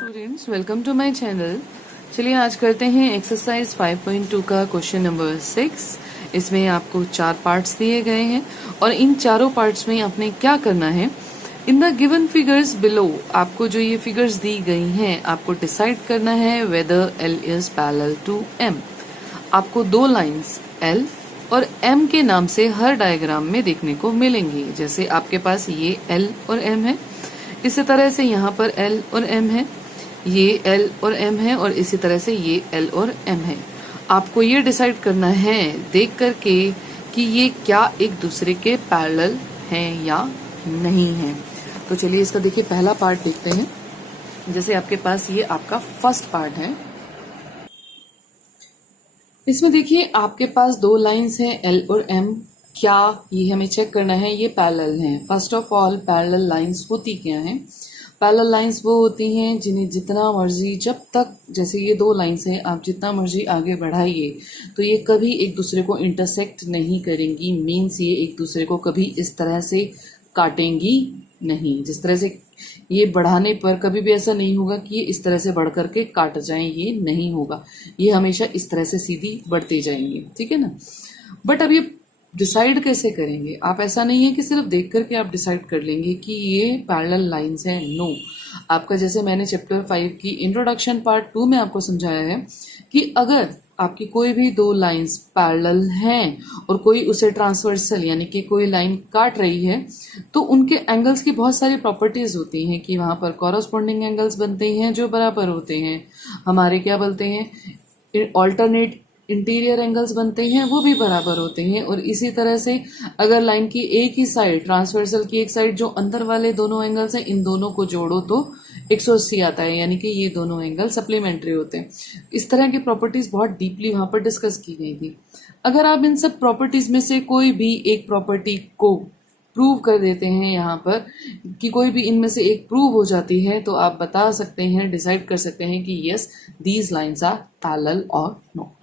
Students, welcome to my channel. चलिए आज करते हैं एक्सरसाइज 5.2 का क्वेश्चन नंबर 6। इसमें आपको 4 पार्ट्स दिए गए हैं और इन चारों पार्ट्स में आपने क्या करना है, in the given figures below आपको जो ये फिगर्स दी गई हैं आपको डिसाइड करना है whether L is parallel to M। आपको दो लाइंस L और M के नाम से हर डायग्राम में देखने को मिलेंगी। जैसे आपके पास ये L और M है, इसी तरह से यहाँ पर L और M है, ये L और M है और इसी तरह से ये L और M है। आपको ये डिसाइड करना है देख करके कि ये क्या एक दूसरे के पैरेलल हैं या नहीं है। तो चलिए इसका देखिए पहला पार्ट देखते हैं। जैसे आपके पास ये आपका फर्स्ट पार्ट है, इसमें देखिए आपके पास दो लाइंस हैं L और M। क्या ये हमें चेक करना है ये पैरेलल हैं। First of all parallel lines होती क्या हैं? पैरेलल लाइंस वो होती हैं जिन्हें जितना मर्जी, जब तक जैसे ये दो लाइंस हैं आप जितना मर्जी आगे बढ़ाइए तो ये कभी एक दूसरे को इंटरसेक्ट नहीं करेंगी। मीन्स ये एक दूसरे को कभी इस तरह से काटेंगी नहीं। जिस तरह से ये बढ़ाने पर कभी भी ऐसा नहीं होगा कि ये इस तरह से बढ़ करके काट जाएं, ये नहीं होगा। ये हमेशा इस तरह से सीधी बढ़ती जाएंगी, ठीक है ना। बट अब ये डिसाइड कैसे करेंगे? आप ऐसा नहीं है कि सिर्फ देख करके आप डिसाइड कर लेंगे कि ये पैरेलल लाइंस हैं। नो, आपका जैसे मैंने चैप्टर 5 की इंट्रोडक्शन पार्ट 2 में आपको समझाया है कि अगर आपकी कोई भी दो लाइंस पैरेलल हैं और कोई उसे ट्रांसवर्सल यानी कि कोई लाइन काट रही है तो उनके एंगल्स की बहुत सारी प्रॉपर्टीज होती हैं कि वहां पर कॉरस्पॉन्डिंग एंगल्स बनते हैं जो बराबर होते हैं। हमारे क्या बोलते हैं, ऑल्टरनेट इंटीरियर एंगल्स बनते हैं, वो भी बराबर होते हैं। और इसी तरह से अगर लाइन की एक ही साइड, ट्रांसवर्सल की एक साइड, जो अंदर वाले दोनों एंगल्स हैं, इन दोनों को जोड़ो तो 180 आता है, यानी कि ये दोनों एंगल सप्लीमेंट्री होते हैं। इस तरह की प्रॉपर्टीज बहुत डीपली वहां पर डिस्कस की गई थी। अगर आप इन सब प्रॉपर्टीज में से कोई भी एक प्रॉपर्टी को प्रूव कर देते हैं यहाँ पर कि कोई भी इनमें से एक प्रूव हो जाती है तो आप बता सकते हैं, डिसाइड कर सकते हैं कि yes these lines are parallel और नॉट।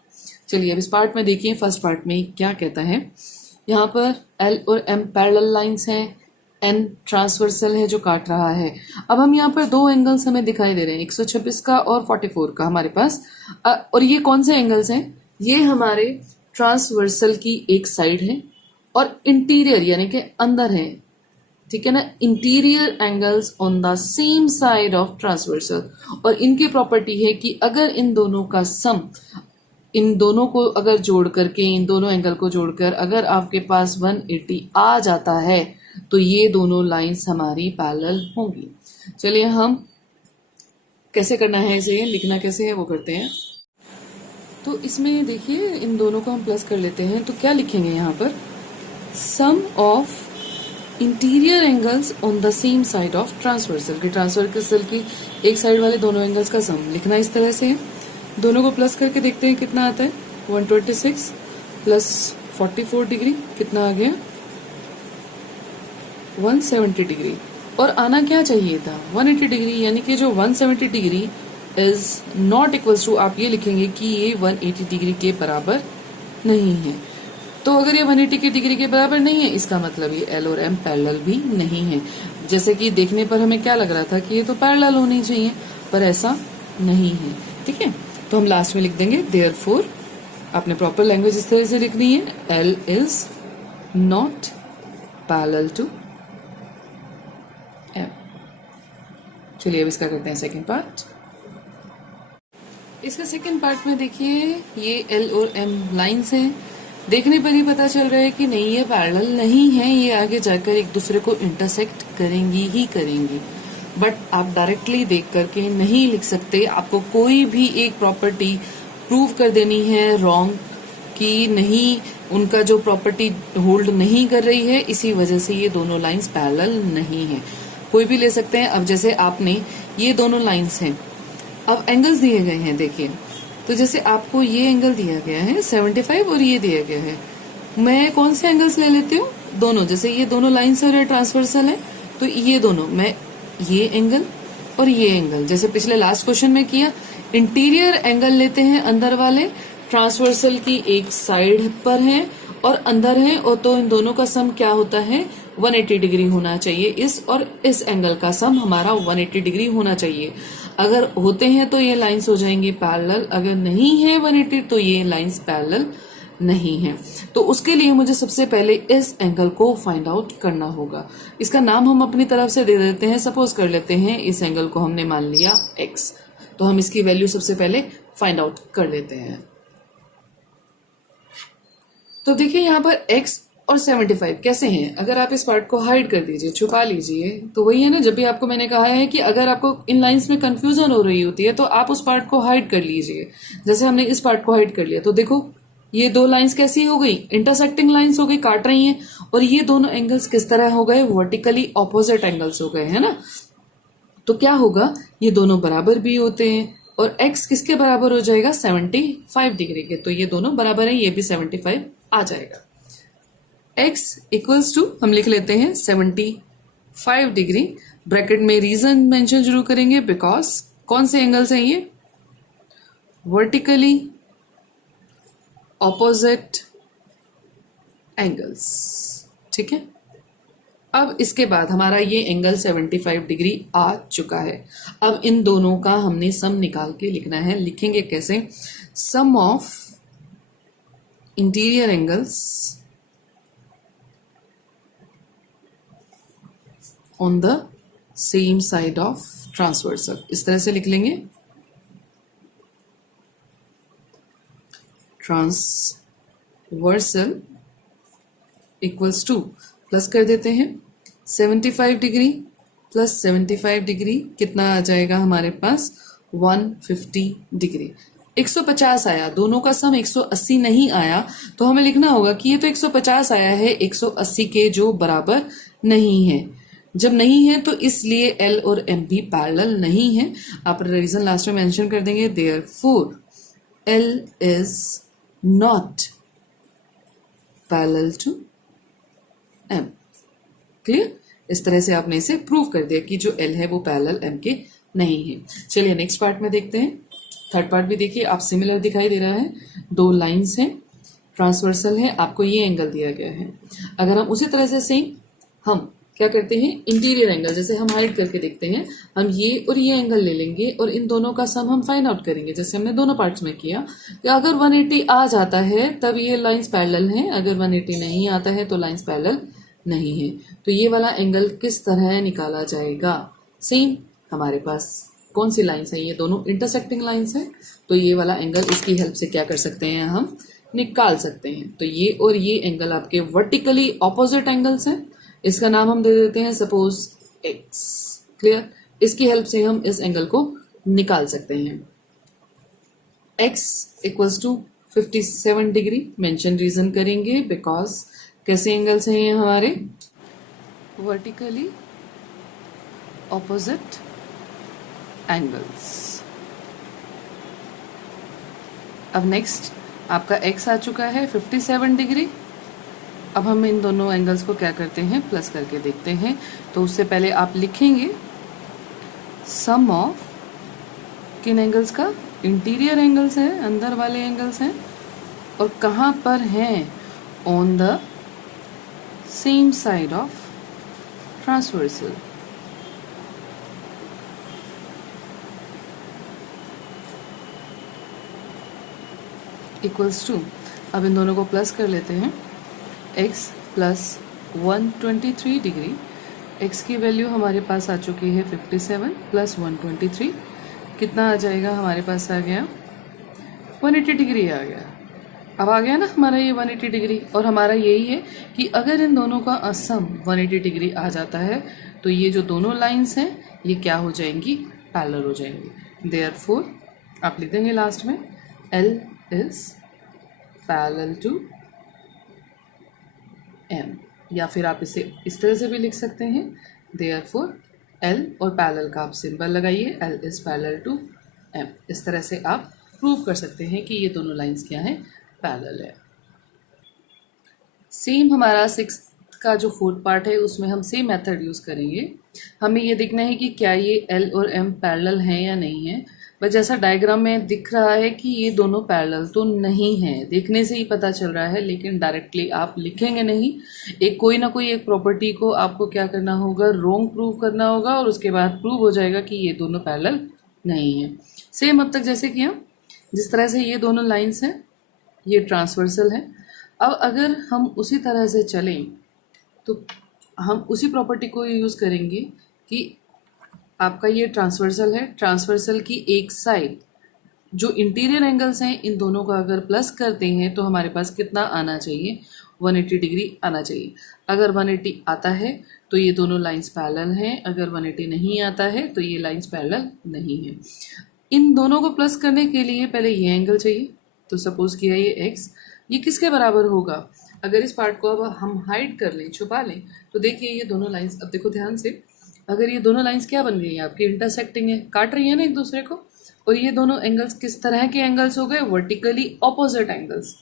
चलिए अब इस पार्ट में देखिए, फर्स्ट पार्ट में क्या कहता है। यहाँ पर L और M पैरेलल लाइंस हैं, N ट्रांसवर्सल है जो काट रहा है। अब हम यहाँ पर दो एंगल्स हमें दिखाई दे रहे हैं, 126 का और 44 का हमारे पास। और ये कौन से एंगल्स हैं? ये हमारे ट्रांसवर्सल की एक साइड है और इंटीरियर यानी कि अंदर है, ठीक है ना। Interior angles on the same side of transversal. और इनकी प्रॉपर्टी है कि अगर इन दोनों का सम, इन दोनों को अगर जोड़ करके, इन दोनों एंगल को जोड़कर अगर आपके पास 180 आ जाता है तो ये दोनों लाइंस हमारी पैरेलल होंगी। चलिए हम कैसे करना है इसे, लिखना कैसे है वो करते हैं। तो इसमें देखिए इन दोनों को हम प्लस कर लेते हैं तो क्या लिखेंगे यहाँ पर, sum of interior angles on the same side of transversal. की ट्रांसवर्सल की एक साइड वाले दोनों एंगल्स का सम लिखना इस तरह से है। दोनों को प्लस करके देखते हैं कितना आता है। 126 प्लस 44 डिग्री कितना आ गया, 170 डिग्री। और आना क्या चाहिए था 180 डिग्री, यानी कि जो 170 degree is not equals to, आप ये लिखेंगे कि ये 180 डिग्री के बराबर नहीं है। तो अगर ये 180 डिग्री के बराबर नहीं है इसका मतलब ये L और M पैरेलल भी नहीं है। जैसे कि देखने पर हमें क्या लग रहा था कि ये तो पैरेलल होनी चाहिए, पर ऐसा नहीं है, ठीक है। तो हम लास्ट में लिख देंगे देयरफॉर, आपने प्रॉपर लैंग्वेज इस तरह से लिखनी है, L is not parallel to M। चलिए अब इसका करते हैं सेकंड पार्ट। इसका सेकंड पार्ट में देखिए ये L और M लाइंस हैं। देखने पर ही पता चल रहा है कि नहीं ये पैरेलल नहीं है, ये आगे जाकर एक दूसरे को इंटरसेक्ट करेंगी ही करेंगी। बट आप डायरेक्टली देख करके नहीं लिख सकते, आपको कोई भी एक प्रॉपर्टी प्रूव कर देनी है रॉन्ग कि नहीं, उनका जो प्रॉपर्टी होल्ड नहीं कर रही है, इसी वजह से ये दोनों लाइंस पैरेलल नहीं है। कोई भी ले सकते हैं। अब जैसे आपने ये दोनों लाइंस हैं, अब एंगल्स दिए गए हैं देखिए, तो जैसे आपको ये एंगल दिया गया है 75 और ये दिया गया है, मैं कौन से एंगल्स ले लेती हूँ, दोनों। जैसे ये दोनों लाइंस और ये ट्रांसवर्सल है तो ये दोनों, मैं ये एंगल और ये एंगल, जैसे पिछले लास्ट क्वेश्चन में किया, इंटीरियर एंगल लेते हैं अंदर वाले, ट्रांसवर्सल की एक साइड पर हैं और अंदर हैं, और तो इन दोनों का सम क्या होता है 180 डिग्री होना चाहिए। इस और इस एंगल का सम हमारा 180 डिग्री होना चाहिए। अगर होते हैं तो ये लाइंस हो जाएंगी पैरेलल, अगर नहीं है 180 तो ये लाइंस पैरेलल नहीं है। तो उसके लिए मुझे सबसे पहले इस एंगल को फाइंड आउट करना होगा। इसका नाम हम अपनी तरफ से दे देते हैं। सपोज कर लेते हैं इस एंगल को हमने मान लिया x, तो हम इसकी वैल्यू सबसे पहले फाइंड आउट कर लेते हैं। तो देखिए यहाँ पर x और 75 कैसे हैं। अगर आप इस पार्ट को हाइड कर दीजिए, छुपा लीजिए, तो वही है ना, जब भी आपको मैंने कहा है कि अगर आपको इन लाइंस में कंफ्यूजन हो रही होती है तो आप उस पार्ट को हाइड कर लीजिए। जैसे हमने इस पार्ट को हाइड कर लिया तो देखो ये दो लाइंस कैसी हो गई, इंटरसेक्टिंग लाइंस हो गई, काट रही हैं। और ये दोनों एंगल्स किस तरह हो गए, वर्टिकली ऑपोजिट एंगल्स हो गए, है ना। तो क्या होगा, ये दोनों बराबर भी होते हैं और x किसके बराबर हो जाएगा, 75 डिग्री के। तो ये दोनों बराबर हैं, ये भी 75 आ जाएगा। x इक्वल्स टू हम लिख लेते हैं 75 डिग्री, ब्रैकेट में रीजन मेंशन जरूर करेंगे, बिकॉज कौन से एंगल्स हैं ये, वर्टिकली ऑपोजिट एंगल्स, ठीक है। अब इसके बाद हमारा ये एंगल 75 डिग्री आ चुका है। अब इन दोनों का हमने सम निकाल के लिखना है। लिखेंगे कैसे, sum of interior angles on the same side of transversal, इस तरह से लिख लेंगे। ट्रांसवर्सल इक्वल्स टू, प्लस कर देते हैं 75 डिग्री प्लस 75 डिग्री कितना आ जाएगा हमारे पास, 150 डिग्री। 150 आया, दोनों का सम 180 नहीं आया, तो हमें लिखना होगा कि ये तो 150 आया है 180 के जो बराबर नहीं है। जब नहीं है तो इसलिए L और M भी पैरेलल नहीं है। आप रीजन लास्ट में मेंशन कर देंगे, therefore L is not parallel to M। Clear, इस तरह से आपने इसे प्रूव कर दिया कि जो L है वो पैरेलल M के नहीं है। चलिए नेक्स्ट पार्ट में देखते हैं। थर्ड पार्ट भी देखिए, आप सिमिलर दिखाई दे रहा है, दो लाइंस हैं, ट्रांसवर्सल है, आपको ये एंगल दिया गया है। अगर हम उसी तरह से सेम हम क्या करते हैं, इंटीरियर एंगल जैसे हम हाइड करके देखते हैं, हम ये और ये एंगल ले लेंगे और इन दोनों का सम हम फाइंड आउट करेंगे, जैसे हमने दोनों पार्ट्स में किया कि अगर 180 आ जाता है तब ये लाइंस पैरेलल हैं, अगर 180 नहीं आता है तो लाइंस पैरेलल नहीं है। तो ये वाला एंगल किस तरह निकाला जाएगा, सेम हमारे पास कौन सी लाइंस है, ये दोनों इंटरसेक्टिंग लाइंस है, तो ये वाला एंगल इसकी हेल्प से क्या कर सकते हैं, हम निकाल सकते हैं। तो ये और ये एंगल आपके वर्टिकली ऑपोजिट एंगल्स हैं, इसका नाम हम दे देते हैं सपोज x। क्लियर, इसकी हेल्प से हम इस एंगल को निकाल सकते हैं। x equals to 57 degree, mention reason करेंगे बिकॉज कैसे एंगल्स हैं ये हमारे, वर्टिकली ऑपोजिट एंगल्स। अब नेक्स्ट आपका x आ चुका है 57 डिग्री। अब हम इन दोनों एंगल्स को क्या करते हैं, प्लस करके देखते हैं। तो उससे पहले आप लिखेंगे सम ऑफ किन एंगल्स का, इंटीरियर एंगल्स हैं, अंदर वाले एंगल्स हैं, और कहाँ पर हैं, on the same side of transversal. Equals to, अब इन दोनों को प्लस कर लेते हैं, x प्लस 123 डिग्री। x की वैल्यू हमारे पास आ चुकी है 57 प्लस 123, कितना आ जाएगा, हमारे पास आ गया 180 डिग्री आ गया। अब आ गया ना हमारा ये 180 डिग्री, और हमारा यही है कि अगर इन दोनों का असम 180 डिग्री आ जाता है तो ये जो दोनों लाइंस हैं ये क्या हो जाएंगी, पैरेलल हो जाएंगी। देयरफॉर आप लिख देंगे लास्ट में L is parallel to M, या फिर आप इसे इस तरह से भी लिख सकते हैं, देयरफॉर L और पैरेलल का आप सिंबल लगाइए, L is parallel to M। इस तरह से आप प्रूव कर सकते हैं कि ये दोनों लाइंस क्या हैं, पैरेलल है। सेम हमारा 6th का जो 4th पार्ट है उसमें हम सेम मेथड यूज़ करेंगे। हमें ये देखना है कि क्या ये L और M पैरेलल हैं या नहीं है। बस जैसा डायग्राम में दिख रहा है कि ये दोनों पैरेलल तो नहीं है, देखने से ही पता चल रहा है, लेकिन डायरेक्टली आप लिखेंगे नहीं। एक कोई ना कोई एक प्रॉपर्टी को आपको क्या करना होगा, रोंग प्रूव करना होगा, और उसके बाद प्रूव हो जाएगा कि ये दोनों पैरेलल नहीं है। सेम अब तक जैसे किया, जिस तरह से ये दोनों लाइंस हैं ये ट्रांसवर्सल है। अब अगर हम उसी तरह से चलें तो हम उसी प्रॉपर्टी को यूज़ करेंगे कि आपका ये ट्रांसवर्सल है, ट्रांसवर्सल की एक साइड जो इंटीरियर एंगल्स हैं इन दोनों का अगर प्लस करते हैं तो हमारे पास कितना आना चाहिए, 180 डिग्री आना चाहिए। अगर 180 आता है तो ये दोनों लाइंस पैरेलल हैं, अगर 180 नहीं आता है तो ये लाइंस पैरेलल नहीं है। इन दोनों को प्लस करने के लिए पहले ये एंगल चाहिए, तो सपोज किया ये एक्स, ये किसके बराबर होगा? अगर इस पार्ट को अब हम हाइड कर लें, छुपा लें, तो देखिए ये दोनों लाइंस, अब देखो ध्यान से, अगर ये दोनों लाइंस क्या बन गई हैं आपकी, इंटरसेक्टिंग है, काट रही है ना एक दूसरे को, और ये दोनों एंगल्स किस तरह के एंगल्स हो गए? Vertically opposite angles.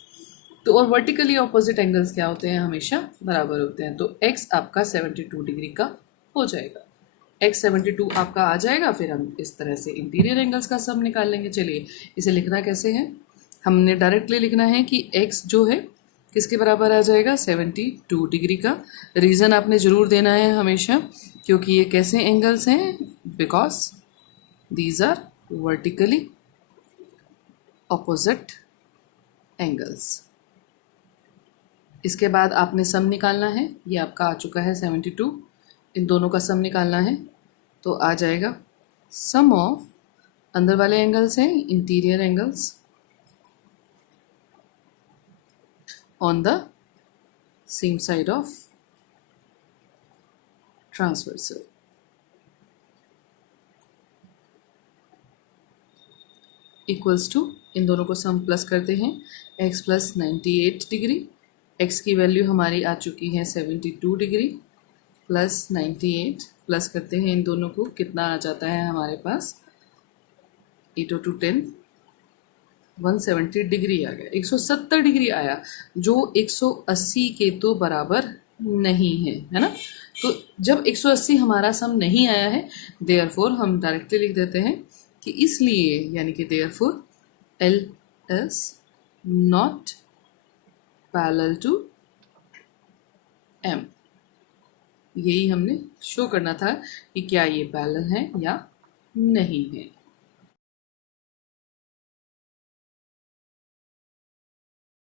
तो और वर्टिकली ऑपोजिट एंगल्स क्या होते हैं? हमेशा बराबर होते हैं। तो एक्स आपका 72 डिग्री का हो जाएगा। एक्स 72 आपका आ जाएगा। फिर हम इस तरह से इंटीरियर एंगल्स का सम निकाल लेंगे। चलिए इसे लिखना कैसे है? हमने डायरेक्टली लिखना है कि एक्स जो है किसके बराबर आ जाएगा? 72 डिग्री का। रीज़न आपने ज़रूर देना है हमेशा, क्योंकि ये कैसे एंगल्स हैं? Because these are vertically opposite angles. इसके बाद आपने सम निकालना है। ये आपका आ चुका है 72, इन दोनों का सम निकालना है तो आ जाएगा सम ऑफ, अंदर वाले एंगल्स हैं interior angles, on the same side of transversal, equals to, इन दोनों को सम प्लस करते हैं, x प्लस 98 डिग्री, x की वैल्यू हमारी आ चुकी है 72 डिग्री प्लस 98, प्लस करते हैं इन दोनों को, कितना आ जाता है हमारे पास? 8 और 2 10, 170 डिग्री आ गया, 170 डिग्री आया, जो 180 के तो बराबर नहीं है ना। तो जब 180 हमारा सम नहीं आया है, देयरफॉर हम डायरेक्टली लिख देते हैं कि इसलिए, यानी कि therefore L is not parallel to M। यही हमने शो करना था कि क्या ये पैरेलल है या नहीं है।